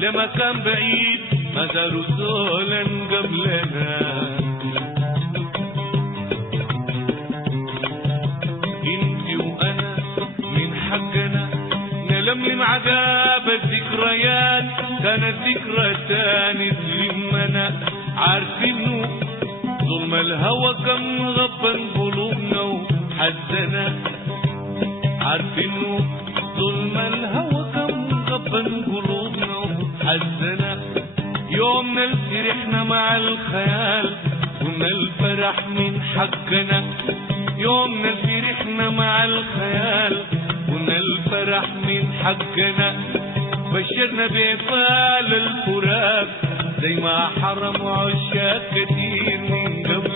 لمكان بعيد ما زالوا زولا قبلنا. انت وانا من حقنا نلملم عذاب الذكريات، كانت ذكرى تاني تلمنا. عارفينه ظلم الهوى كم غبن قلوبنا وحزنا، عارفينه ظلم الهوى كم غبن قلوبنا وحزنا. يومنا الفرحنا مع الخيال كنا الفرح من حقنا، يومنا الفرحنا مع الخيال كنا الفرح من حقنا. بشرنا بإقبال الفراق زي ما حرموا عشاق كتير من قبل.